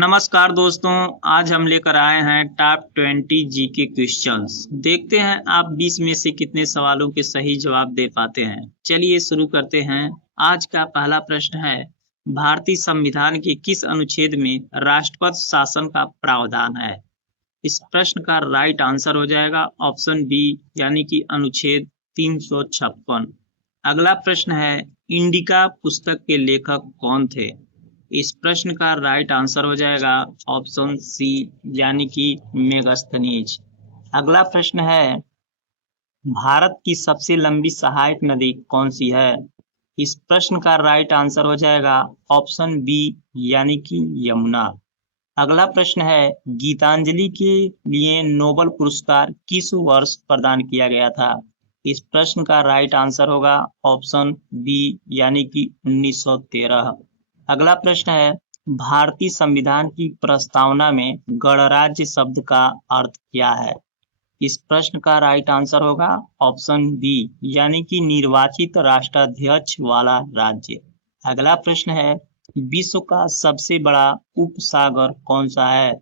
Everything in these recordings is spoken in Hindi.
नमस्कार दोस्तों। आज हम लेकर आए हैं टॉप 20 जीके क्वेश्चंस। देखते हैं आप 20 में से कितने सवालों के सही जवाब दे पाते हैं। चलिए शुरू करते हैं। आज का पहला प्रश्न है, भारतीय संविधान के किस अनुच्छेद में राष्ट्रपति शासन का प्रावधान है? इस प्रश्न का राइट आंसर हो जाएगा ऑप्शन बी, यानी कि अनुच्छेद 356। अगला प्रश्न है, इंडिका पुस्तक के लेखक कौन थे? इस प्रश्न का राइट आंसर हो जाएगा ऑप्शन सी, यानी कि मेगास्थनीज। अगला प्रश्न है, भारत की सबसे लंबी सहायक नदी कौन सी है? इस प्रश्न का राइट आंसर हो जाएगा ऑप्शन बी, यानी कि यमुना। अगला प्रश्न है, गीतांजलि के लिए नोबेल पुरस्कार किस वर्ष प्रदान किया गया था? इस प्रश्न का राइट आंसर होगा ऑप्शन बी, यानी कि 1913। अगला प्रश्न है, भारतीय संविधान की प्रस्तावना में गणराज्य शब्द का अर्थ क्या है? इस प्रश्न का राइट आंसर होगा ऑप्शन बी, यानी कि निर्वाचित राष्ट्राध्यक्ष वाला राज्य। अगला प्रश्न है, विश्व का सबसे बड़ा उपसागर कौन सा है?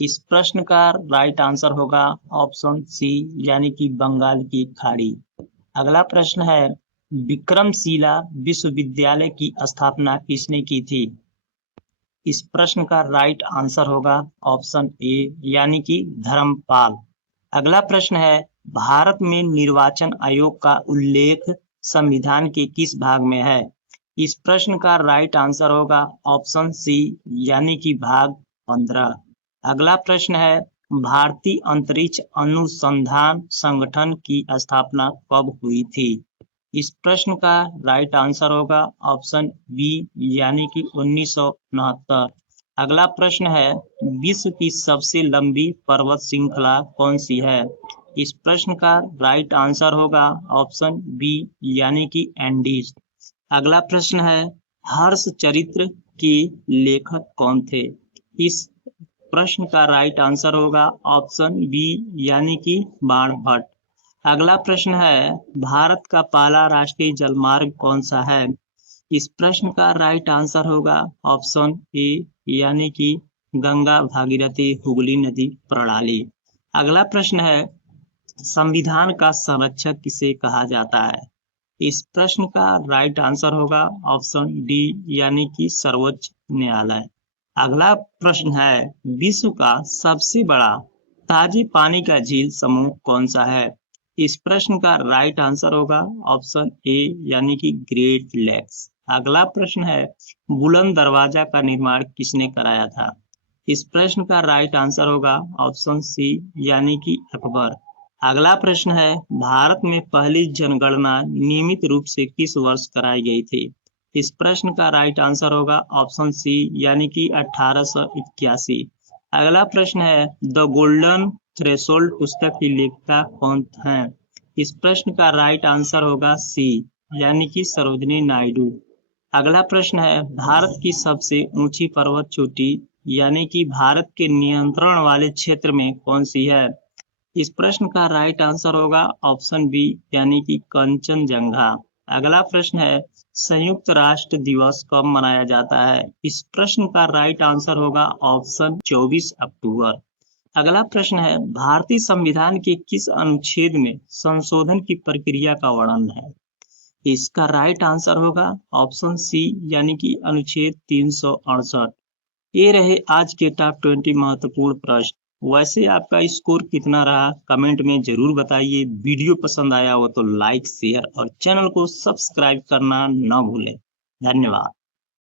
इस प्रश्न का राइट आंसर होगा ऑप्शन सी, यानी कि बंगाल की खाड़ी। अगला प्रश्न है, विक्रमशिला विश्वविद्यालय की स्थापना किसने की थी? इस प्रश्न का राइट आंसर होगा ऑप्शन ए, यानी कि धर्मपाल। अगला प्रश्न है, भारत में निर्वाचन आयोग का उल्लेख संविधान के किस भाग में है? इस प्रश्न का राइट आंसर होगा ऑप्शन सी, यानी कि भाग 15। अगला प्रश्न है, भारतीय अंतरिक्ष अनुसंधान संगठन की स्थापना कब हुई थी? इस प्रश्न का राइट आंसर होगा ऑप्शन बी, यानी कि 1969। अगला प्रश्न है, विश्व की सबसे लंबी पर्वत श्रृंखला कौन सी है? इस प्रश्न का राइट आंसर होगा ऑप्शन बी, यानी कि एंडीज। अगला प्रश्न है, हर्षचरित्र के लेखक कौन थे? इस प्रश्न का राइट आंसर होगा ऑप्शन बी, यानी कि बाणभट्ट। अगला प्रश्न है, भारत का पहला राष्ट्रीय जलमार्ग कौन सा है? इस प्रश्न का राइट आंसर होगा ऑप्शन ए, यानी कि गंगा भागीरथी हुगली नदी प्रणाली। अगला प्रश्न है, संविधान का संरक्षक किसे कहा जाता है? इस प्रश्न का राइट आंसर होगा ऑप्शन डी, यानी कि सर्वोच्च न्यायालय। अगला प्रश्न है, विश्व का सबसे बड़ा ताजे पानी का झील समूह कौन सा है? इस प्रश्न का राइट आंसर होगा ऑप्शन ए, यानी कि ग्रेट लेक्स। अगला प्रश्न है, बुलंद दरवाजा का निर्माण किसने कराया था? इस प्रश्न का राइट आंसर होगा ऑप्शन सी, यानी कि अकबर। अगला प्रश्न है, भारत में पहली जनगणना नियमित रूप से किस वर्ष कराई गई थी? इस प्रश्न का राइट आंसर होगा ऑप्शन सी, यानी कि 1881। अगला प्रश्न है, द गोल्डन थ्रेशोल्ड पुस्तक की लेखिका कौन है? इस प्रश्न का राइट आंसर होगा सी, यानी कि सरोजिनी नायडू। अगला प्रश्न है, भारत की सबसे ऊंची पर्वत चोटी यानी कि भारत के नियंत्रण वाले क्षेत्र में कौन सी है? इस प्रश्न का राइट आंसर होगा ऑप्शन बी, यानी कि कंचनजंगा। अगला प्रश्न है, संयुक्त राष्ट्र दिवस कब मनाया जाता है? इस प्रश्न का राइट आंसर होगा ऑप्शन 24 अक्टूबर। अगला प्रश्न है, भारतीय संविधान के किस अनुच्छेद में संशोधन की प्रक्रिया का वर्णन है? इसका राइट आंसर होगा ऑप्शन सी, यानी कि अनुच्छेद 368। ये रहे आज के टॉप 20 महत्वपूर्ण प्रश्न। वैसे आपका स्कोर कितना रहा कमेंट में जरूर बताइए। वीडियो पसंद आया हो तो लाइक, शेयर और चैनल को सब्सक्राइब करना न भूलें। धन्यवाद।